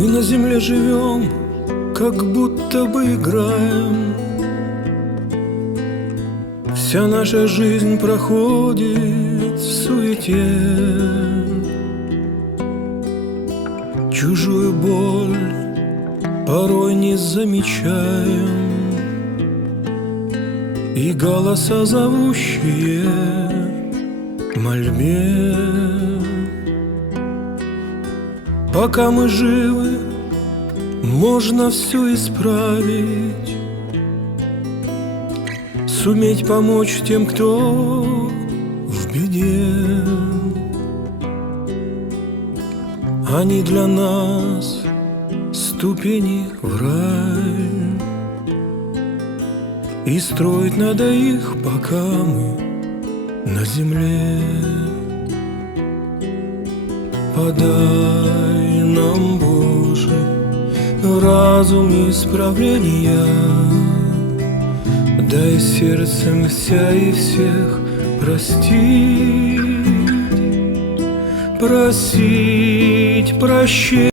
Мы на земле живем, как будто бы играем. Вся наша жизнь проходит в суете. Чужую боль порой не замечаем, и голоса, зовущие мольбе. Пока мы живы, можно все исправить, суметь помочь тем, кто в беде. Они для нас ступени в рай, и строить надо их, пока мы на земле. Подай нам, Боже, разум исправления, дай сердцем вся и всех простить, просить прощения.